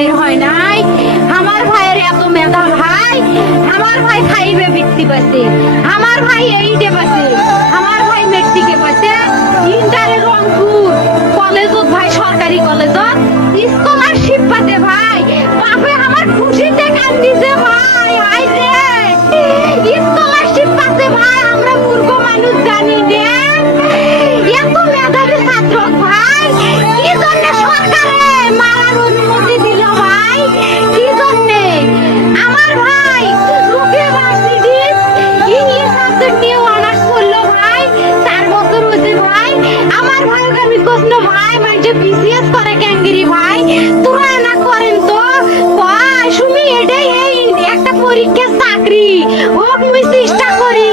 ভাইয়ের হয় নাই। আমার ভাইয়ের এত মেধা ভাই, আমার ভাই খাইবে বৃত্তি পাইছে, আমার ভাই এইটে পাইছে, আমার ভাই মেট্রিকে পাইছে, ইন্টারে রংপুর কলেজত ভাই সরকারি কলেজত স্কলারশিপ পাতে ভাই। বাপে আমার খুশিতে কান্দিছে ভাই, হাই রে স্কলারশিপ পাতে ভাই। আমরা মূর্খ মানুষ জানি রে এত মেধাবী ছাত্র ভাই কি জন্য সরকারে মারার অনুমতি দিল ভাই, কি জন্য? আমার ভাই রুকে ভার্সিটি ইংলিশ সাবজেক্ট নিয়ে অনার্স করলো ভাই, 4 বছর হয়েছে ভাই। আমার ভাই আমি কষ্ট ভাই মানে বিসিএস করে ক্যাঙ্গিরি ভাই, তোরা না করেন তো ভাই শুনি এটাই এই একটা পরীক্ষা চাকরি হোক আমি চেষ্টা করি,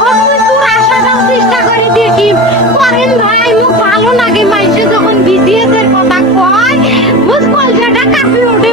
হোক আমি তোর আশা দাও চেষ্টা করি দেখি করেন ভাই। মুখ ভালো লাগে মানুষে যখন বিসিএস এর কথা কয়, মুখ কলজাটা কাঁপে ওঠে